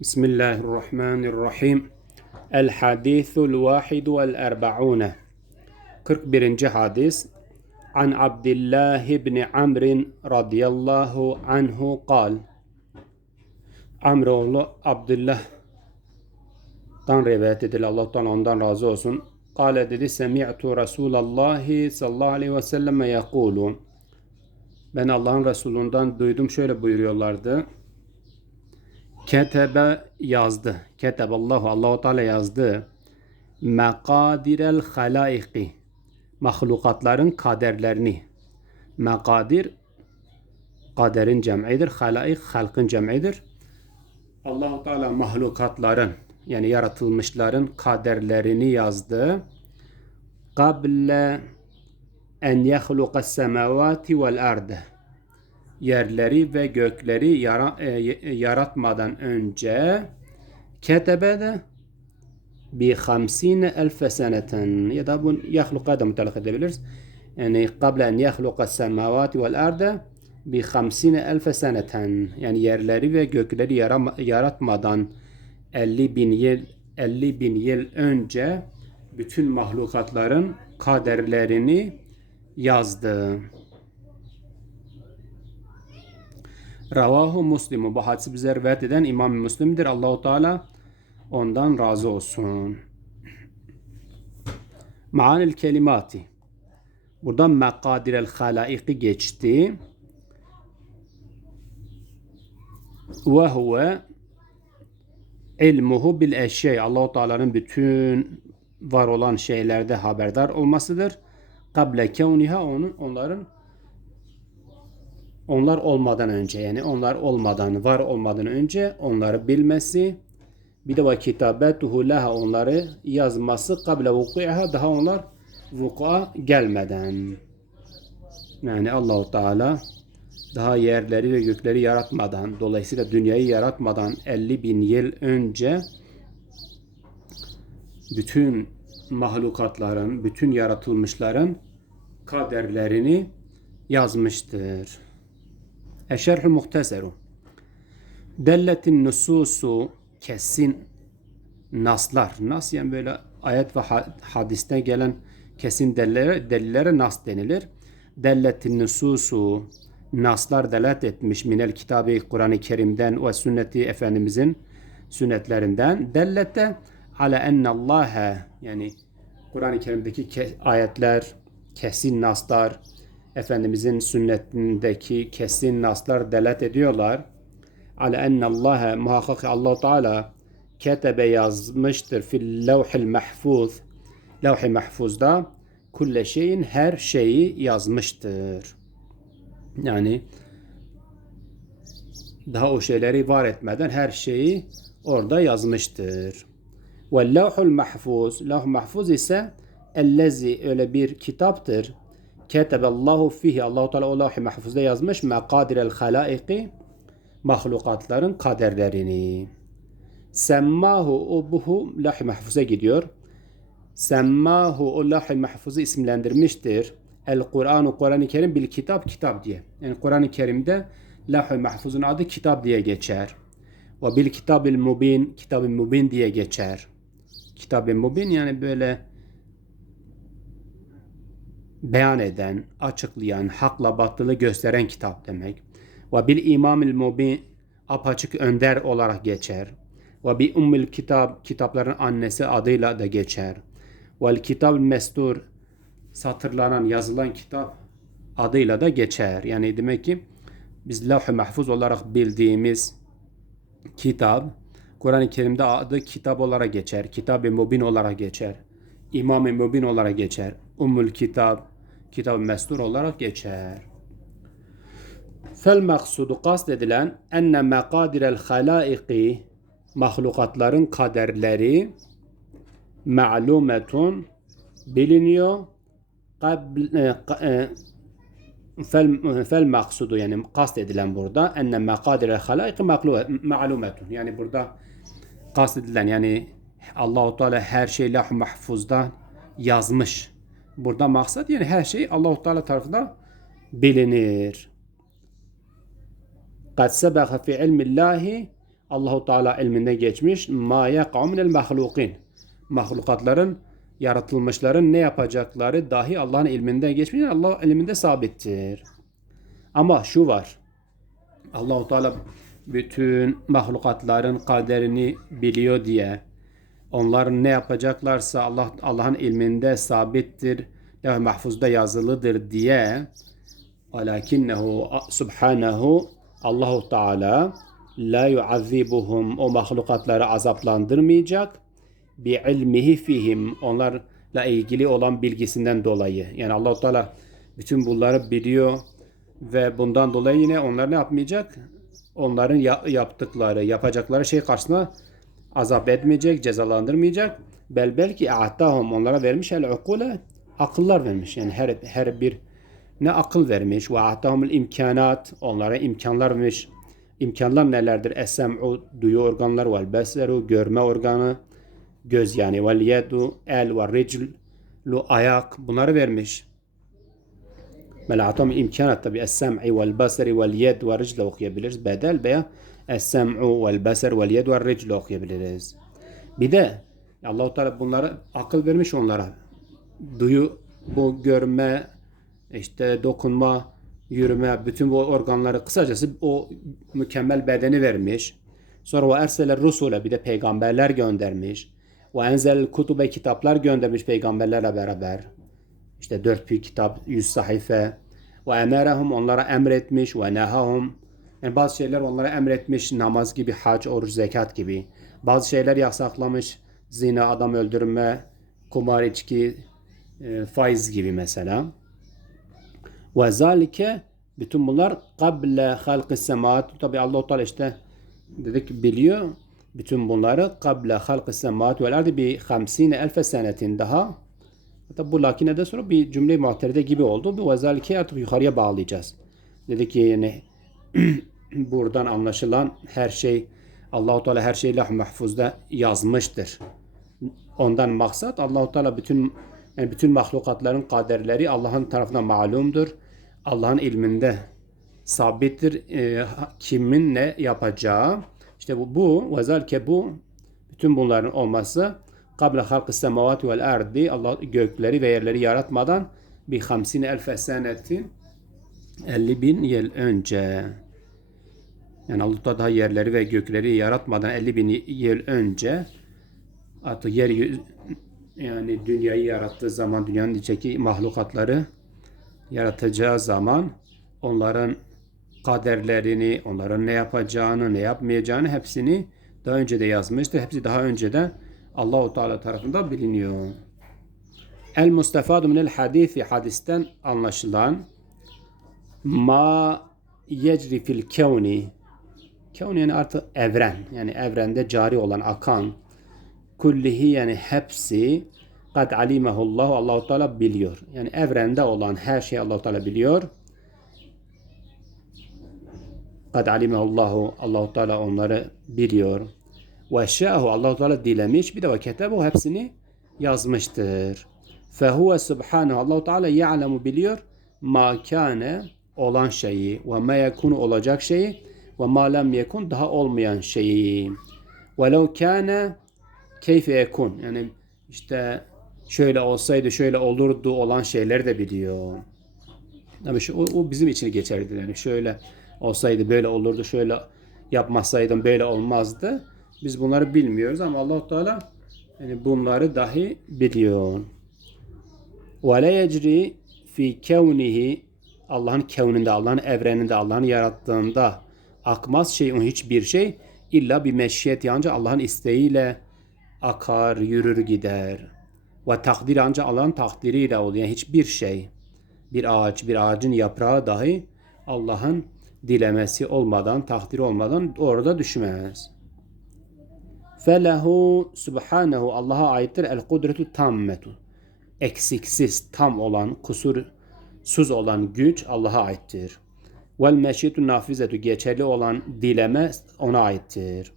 بسم الله الرحمن الرحيم الحديث الواحد والأربعون كرك برنج حديث عن عبد الله بن عمرو رضي الله عنه قال عمرو عبد الله Dan rivayet edilir. Allah'tan ondan razı olsun. Kale dedi semi'tu Resulallah sallallahu aleyhi ve selleme yekulu. Ben Allah'ın Resulünden duydum şöyle buyuruyorlardı. Ketebe yazdı. Keteballahu Allahu Teala yazdı. Mekadirel halaiki. Mahlukatların kaderlerini. Mekadir kaderin cem'idir. Halaik halkın cem'idir. Allahu Teala mahlukatların yani yaratılmışların kaderlerini yazdı. Kable en yehluqa semavati vel arde. Yerleri ve gökleri yara, e, yaratmadan önce ketebe de bi 50 elfe seneten ya da bu yehluqa da mutlaka edebiliriz. Yani kable en yehluqa semavati vel arde bi 50 elfe seneten yani yerleri ve gökleri yara, yaratmadan 50 bin yıl 50 bin yıl önce bütün mahlukatların kaderlerini yazdı. Ravahu Muslim. Bu hadisi bize rivayet eden İmam Müslim'dir. Allahu Teala ondan razı olsun. Ma'anil kelimati. Buradan mekadirel halaiki geçti. Ve huve ilmuhu bil eşyey. Allahu Teala'nın bütün var olan şeylerde haberdar olmasıdır. Kable kevniha onun onların onlar olmadan önce yani onlar olmadan var olmadan önce onları bilmesi bir de ve kitabetuhu laha onları yazması kable vuku'iha daha onlar vuku'a gelmeden yani Allahu Teala daha yerleri ve gökleri yaratmadan, dolayısıyla dünyayı yaratmadan 50 bin yıl önce bütün mahlukatların, bütün yaratılmışların kaderlerini yazmıştır. Eşerhü muhteseru. Delletin nususu kesin naslar. Nas yani böyle ayet ve hadiste gelen kesin delillere, delillere nas denilir. Delletin nususu naslar delat etmiş minel kitabı Kur'an-ı Kerim'den ve sünneti Efendimizin sünnetlerinden dellete ala ennallaha yani Kur'an-ı Kerim'deki ke ayetler kesin naslar Efendimizin sünnetindeki kesin naslar delat ediyorlar. Ala ennallaha muhakkak Allah Teala ketebe yazmıştır fil levhil mahfuz levh-i mahfuzda kulle şeyin her şeyi yazmıştır. Yani daha o şeyleri var etmeden her şeyi orada yazmıştır. Ve levhul mahfuz, levh mahfuz ise ellezi öyle bir kitaptır. Keteballahu fihi Allahu Teala o levh mahfuzda yazmış mekadirel halaiki mahlukatların kaderlerini. Semmahu o buhu levh mahfuza gidiyor. Semmahu o levh mahfuzu isimlendirmiştir. El Kur'an-ı Kur'an-ı Kerim bil kitap kitap diye. Yani Kur'an-ı Kerim'de Levh-i Mahfuz'un adı kitap diye geçer. Ve bil kitabil mubin, kitab-ı mubin diye geçer. Kitab-ı mubin yani böyle beyan eden, açıklayan, hakla batılı gösteren kitap demek. Ve bil imamil mubin apaçık önder olarak geçer. Ve bi ummil kitap kitapların annesi adıyla da geçer. Vel kitab mestur satırlanan, yazılan kitap adıyla da geçer. Yani demek ki biz levh-i mahfuz olarak bildiğimiz kitap, Kur'an-ı Kerim'de adı kitap olarak geçer. Kitab-ı Mubin olarak geçer. İmam-ı Mubin olarak geçer. Ummul Kitap, Kitab-ı Mestur olarak geçer. Fel maksudu kast edilen enne mekadirel halaiki mahlukatların kaderleri ma'lumetun biliniyor fel, fel maksudu yani kast edilen burada enne mekadirel halaiki ma'lumetun yani burada kast edilen yani Allahu Teala her şey leh mahfuzda yazmış. Burada maksat yani her şey Allahu Teala tarafından bilinir. Kad sebeha fi ilmillahi Allahu Teala ilminde geçmiş. Ma yaqa'u minel mahlukin. Mahlukatların yaratılmışların ne yapacakları dahi Allah'ın ilminde geçmiş. Allah ilminde sabittir. Ama şu var. Allahu Teala bütün mahlukatların kaderini biliyor diye onların ne yapacaklarsa Allah Allah'ın ilminde sabittir. Ya mahfuzda yazılıdır diye Walakinnehu subhanahu Allahu Teala la yuazzibuhum o mahlukatları azaplandırmayacak bi ilmihi fihim onlarla ilgili olan bilgisinden dolayı. Yani Allahu Teala bütün bunları biliyor ve bundan dolayı yine onlar ne yapmayacak? Onların ya- yaptıkları, yapacakları şey karşısında azap etmeyecek, cezalandırmayacak. Bel belki a'tahum onlara vermiş el ukule akıllar vermiş. Yani her her bir ne akıl vermiş ve a'tahumul imkanat onlara imkanlar vermiş. İmkanlar nelerdir? Es-sem'u duyu organları vel beseru görme organı göz yani vel yedu el ve riclu ayak bunları vermiş. Melatom imkanat tabi es-sem'i vel basari vel yed ve ricl okuyabiliriz. Bedel veya es-sem'u vel basar vel yed ve ricl okuyabiliriz. Bir de Allah-u Teala bunlara akıl vermiş onlara. Duyu, bu görme, işte dokunma, yürüme, bütün bu organları kısacası o mükemmel bedeni vermiş. Sonra o ersele rusule bir de peygamberler göndermiş. Ve enzel kutube kitaplar göndermiş peygamberlerle beraber. İşte dört büyük kitap, yüz sahife. Ve emerahum onlara emretmiş ve nehahum. Yani bazı şeyler onlara emretmiş namaz gibi, hac, oruç, zekat gibi. Bazı şeyler yasaklamış zina, adam öldürme, kumar, içki, e, faiz gibi mesela. Ve zalike bütün bunlar kable halkı semaat. Tabi Allah-u Teala işte dedik biliyor bütün bunları kable halkı semaat vel ardı bir 50 elfe senetin daha Hatta bu lakine de sonra bir cümle muhterede gibi oldu. Bu vezalike artık yukarıya bağlayacağız. Dedi ki yani buradan anlaşılan her şey Allahu Teala her şeyi lah mahfuzda yazmıştır. Ondan maksat Allahu Teala bütün yani bütün mahlukatların kaderleri Allah'ın tarafından malumdur. Allah'ın ilminde sabittir. E, kimin ne yapacağı. İşte bu, bu vezalike bu bütün bunların olması Kable halkı semavati vel ardi Allah gökleri ve yerleri yaratmadan bir 50 elfe senetin 50 bin yıl önce yani Allah daha yerleri ve gökleri yaratmadan 50 bin yıl önce artık yer yani dünyayı yarattığı zaman dünyanın içindeki mahlukatları yaratacağı zaman onların kaderlerini, onların ne yapacağını, ne yapmayacağını hepsini daha önce de yazmıştı. Hepsi daha önceden Allahu Teala tarafından biliniyor. El mustafadu minel hadisi hadisten anlaşılan ma yecri fil kevni kevni yani artık evren yani evrende cari olan akan kullihi yani hepsi kad alimehullahu Allahu Teala biliyor. Yani evrende olan her şeyi Allahu Teala biliyor. Kad alimehullahu Allahu Teala onları biliyor. Ve şa'hu Allah Teala dilemiş bir de ve ketebu hepsini yazmıştır. Fehuve subhanahu Allah Teala ya'lemu biliyor ma kâne olan şeyi ve ma yekunu olacak şeyi ve ma lem yekun daha olmayan şeyi. Ve lev kâne keyfe yekun yani işte şöyle olsaydı şöyle olurdu olan şeyler de biliyor. Tabii şu, o, o bizim için geçerlidir. Yani şöyle olsaydı böyle olurdu, şöyle yapmasaydım böyle olmazdı. Biz bunları bilmiyoruz ama Allah Teala yani bunları dahi biliyor. Ve la yecri fi kevnihi Allah'ın kevninde, Allah'ın evreninde, Allah'ın yarattığında akmaz şeyin hiçbir şey illa bir meşiyet ancak Allah'ın isteğiyle akar, yürür gider. Ve takdir ancak Allah'ın takdiriyle oluyor. Yani hiçbir şey, bir ağaç, bir ağacın yaprağı dahi Allah'ın dilemesi olmadan, takdiri olmadan orada düşmez. Felehu subhanehu Allah'a aittir el kudretu tammetu. Eksiksiz, tam olan, kusursuz olan güç Allah'a aittir. Vel meşiyetu nafizetu geçerli olan dileme ona aittir.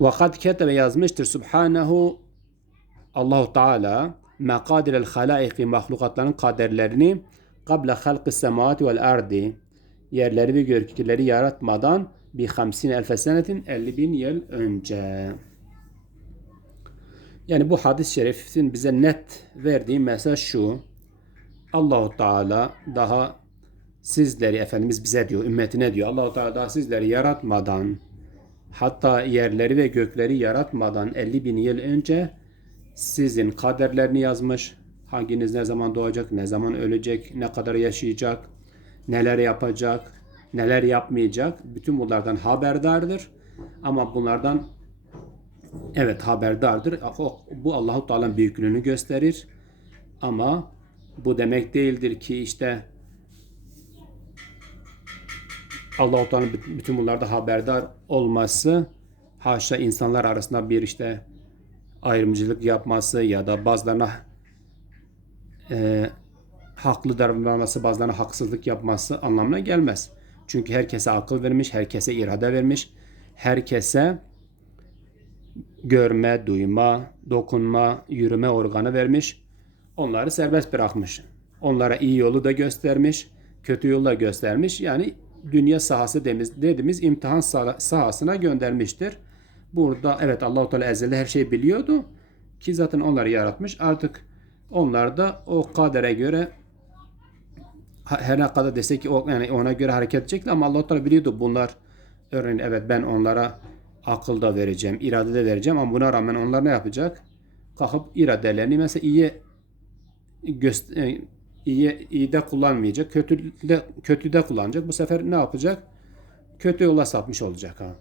Ve kad ketebe yazmıştır subhanehu Allahu Teala mekadir el halaiki mahlukatların kaderlerini kable halkı semavati vel ardi yerleri ve gökleri yaratmadan bi 50 elfe senetin 50 bin yıl önce. Yani bu hadis-i şerifin bize net verdiği mesaj şu. Allahu Teala daha sizleri Efendimiz bize diyor, ümmetine diyor. Allahu Teala sizleri yaratmadan hatta yerleri ve gökleri yaratmadan 50 bin yıl önce sizin kaderlerini yazmış. Hanginiz ne zaman doğacak, ne zaman ölecek, ne kadar yaşayacak, neler yapacak, neler yapmayacak. Bütün bunlardan haberdardır. Ama bunlardan evet haberdardır. Bu Allahu Teala'nın büyüklüğünü gösterir. Ama bu demek değildir ki işte Allah-u Teala'nın bütün- bunlarda haberdar olması haşa insanlar arasında bir işte ayrımcılık yapması ya da bazılarına e, haklı davranması, bazılarına haksızlık yapması anlamına gelmez. Çünkü herkese akıl vermiş, herkese irade vermiş, herkese görme, duyma, dokunma, yürüme organı vermiş. Onları serbest bırakmış. Onlara iyi yolu da göstermiş, kötü yolu da göstermiş. Yani dünya sahası dediğimiz, dediğimiz imtihan sah- sahasına göndermiştir. Burada evet Allahu Teala ezelde her şeyi biliyordu ki zaten onları yaratmış. Artık onlar da o kadere göre her ne kadar desek ki yani ona göre hareket edecekler ama Allah Teala biliyordu bunlar örneğin evet ben onlara akıl da vereceğim, irade de vereceğim ama buna rağmen onlar ne yapacak? Kalkıp iradelerini mesela iyi göst e, iyi iyi de kullanmayacak, kötü de kötü de kullanacak. Bu sefer ne yapacak? Kötü yola sapmış olacak ha.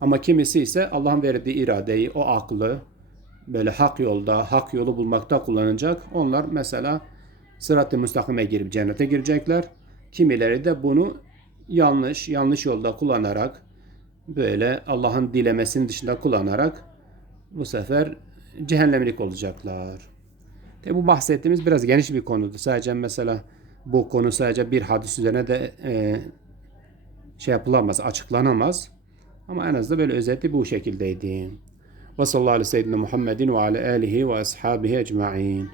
Ama kimisi ise Allah'ın verdiği iradeyi, o aklı böyle hak yolda, hak yolu bulmakta kullanacak. Onlar mesela sırat-ı müstakime girip cennete girecekler. Kimileri de bunu yanlış, yanlış yolda kullanarak böyle Allah'ın dilemesinin dışında kullanarak bu sefer cehennemlik olacaklar. Tabi bu bahsettiğimiz biraz geniş bir konudu. Sadece mesela bu konu sadece bir hadis üzerine de e, şey yapılamaz, açıklanamaz. Ama en azından böyle özeti bu şekildeydi. Ve sallallahu aleyhi ve sellem Muhammedin ve ala alihi ve ashabihi ecma'in.